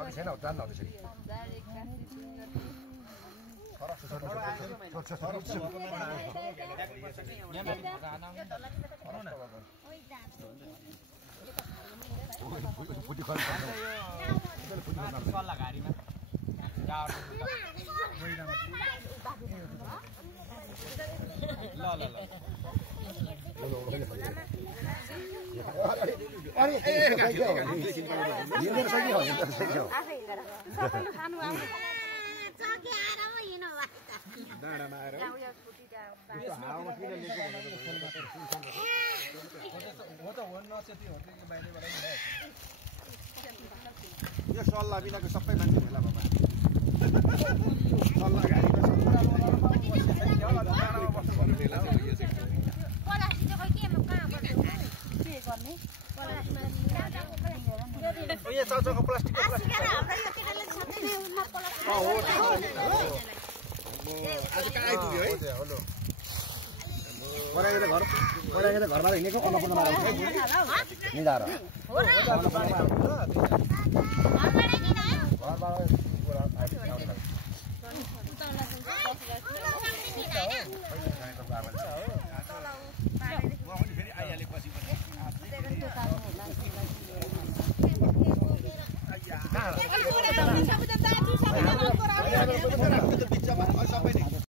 अघि छैन जान्न त्यसरी यो सल्लाह बिनाको सबै मान्छे भेला बाबा सल्लाह गाडीमा यो चाउचाउको प्लास्टिक आज कहाँ आइपुग्यो है घरमा हिँडेको अन्नपूर्ण मिलाएर आइहाले पछि